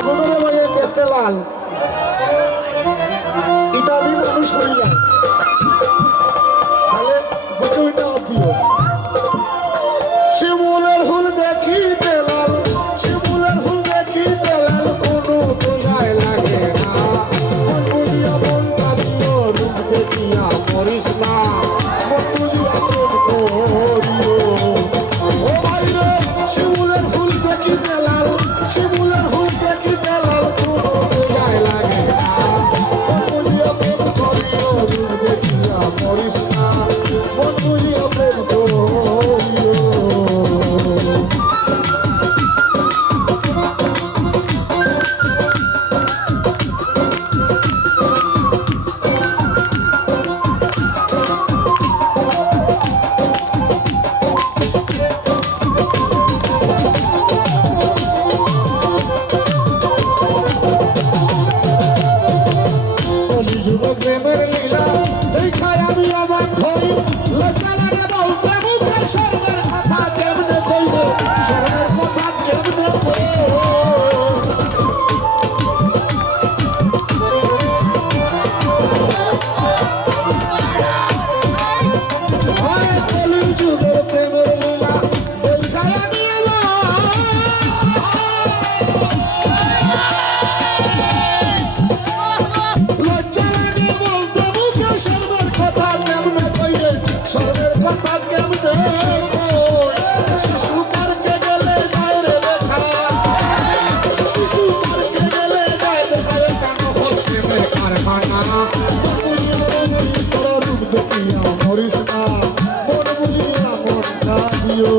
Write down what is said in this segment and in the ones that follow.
আগুনের বাইরে দেখতে লাল ইতালি মানুষ হই না তাহলে বুঝে ওইটা দিও শিমুলের ফুল দেখিতে লাল শিমুলের ফুল দেখিতে লাল কোনো বোঝায় লাগে না মন বুঝিয়া মন কাঁদিও রূপ দেখিয়া মরিস না মন বুঝিয়া মন করিও ও ভাইরে শিমুলের ফুল দেখিতে লাল শিমুলের ফুল দেখিতে লাল কোনো বোঝায় লাগে না মন বুঝিয়া মন করিও রূপ দেখিয়া মরিস না মন বুঝিয়া মন করিও প্রেমের লীলা দেখায় আমি অবাক হই লজ্জা লাগে বলতে মুখে শরমের কথা কেমনে কইবে শরমের কথা কেমনে কইবে কলির যুগের প্রেমের লীলা দেখায় আমি সর্বের কথা কেমনে শিশু পার্কে গেলে যায় রে দেখা শিশু পার্কে গেলে যায় দেখা কেন হচ্ছে কারখানা রূপ দেখিয়া মরিস না মন বুঝিয়া মন কাঁদিও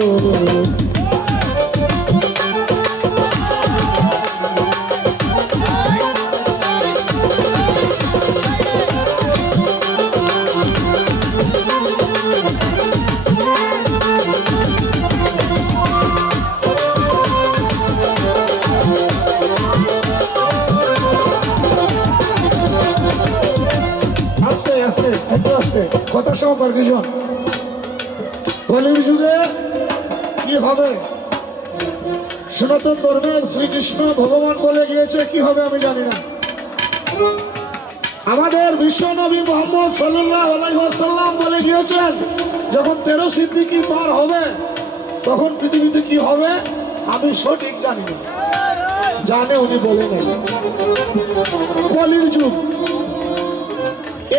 আস্তে আস্তে একটু আস্তে কথা সম্পর্কে শোন কলির যুগে কি হবে সনাতন ধর্মের শ্রীকৃষ্ণ ভগবান বলে গিয়েছে কি হবে আমি জানি না আমাদের বিশ্ব নবী মোহাম্মদ সাল্লাল্লাহু আলাইহি ওয়াসাল্লাম বলে গিয়েছেন যখন 13 সিদ্দিকী পার হবে তখন পৃথিবীতে কি হবে আমি সঠিক জানি না জানে উনি বলে নাই কলির যুগ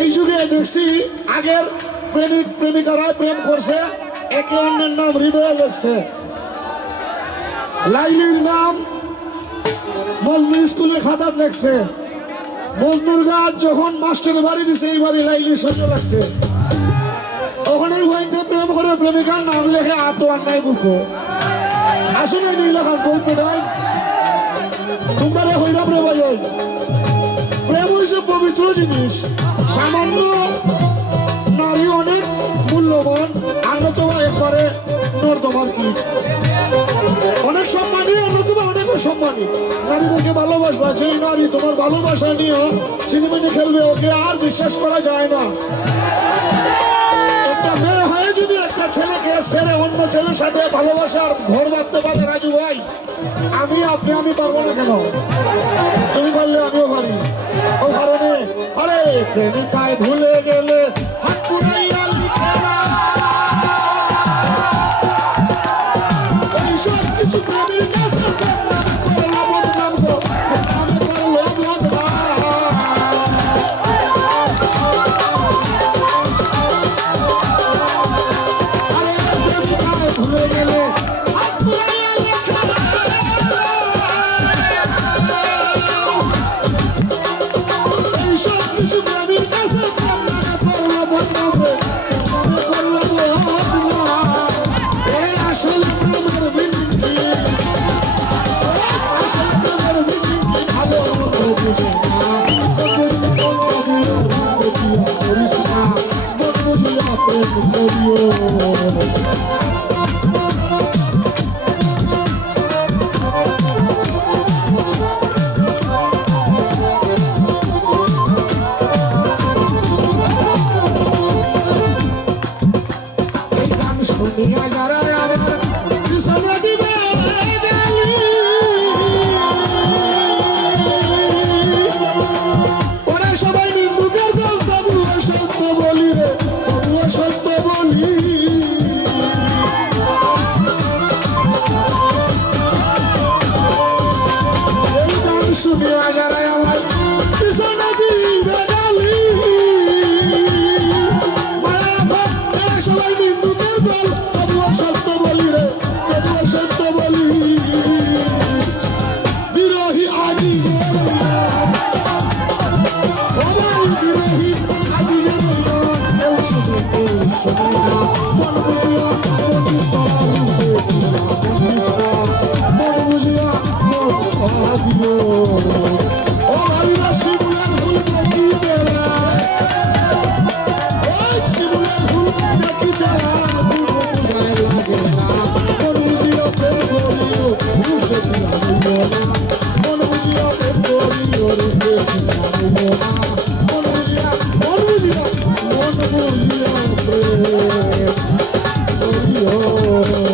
এই যুগে দেখছি আগের প্রেমিক প্রেমিকারা প্রেম করছে একে অন্যের নাম হৃদয়ে লেখছে লাইলির নাম মজনু স্কুলের খাতাত লেখছে মজনুর গাছ যখন মাস্টার বাড়ি দিছে এই বাড়ি লাইলির সঙ্গে লাগছে ওখানে হইতে প্রেম করে প্রেমিকার নাম লেখে আতো আর নাই বুকো আসলে নীল লেখা বলতে নাই তোমরা হইরাম রে বাজাই প্রেম হয়েছে পবিত্র জিনিস সামান্য নারী অনেক মূল্যবান অন্যতমা একবারে নর্দমার কীট অনেক সম্মানী অন্যতমা অনেক সম্মানী নারীদেরকে ভালোবাসবা যেই নারী তোমার ভালোবাসা নিয়ে সিনেমানি খেলবে ওকে আর বিশ্বাস করা যায় না একটা মেয়ে হয়ে যদি একটা ছেলেকে ছেড়ে অন্য ছেলের সাথে ভালোবাসার ভর বাঁধতে পারে রাজু ভাই আমি পারবো না কেন তুমি পারলে আমিও পারি ও কারণে আরে প্রেমিকায় ভুলে গেলে হাত পুরাইয়া লিখে না এইসব কিছু প্রেমের কাছে করলা বদনাম গো আমি করলো বদনাম আরে প্রেমিকায় ভুলে গেলে হাত পুরাইয়া লিখে না এইসব কিছু প্রেমের কাছে করলা বদনাম রে করলা বদনাম আসলে প্রেমের বিনিময় আসলে প্রেমের বিনিময় ভালো মতো বুঝে না করিস না বুঝিয়া প্রেম করিও এই গান শুনিয়া যারা আমার পিছনে দিবে গালি শুনিয়া যারা আমার পিছনে দিবে গালি মায়া ফাঁক এরা সবাই বিন্দুদের দল তবুও সত্য বলি রে তবুও সত্য বলি বিরোহী আজি বিরোহী আজি যে কেউ শুনে কেউ শুনে না মন বুঝিয়া মতিস মন বুঝিয়া মন ভাবিও ও ভাবিরা শিমুলের ফুল দেখিতে শিমুলের ফুল দেখিতে কোনো বুঝায় লাগে না মন বুঝিয়া প্রেম করিও বুঝতে পারিও না মন বুঝিয়া প্রেম করিও বুঝতে পারিও না মন বুঝিয়া প্রেম করিও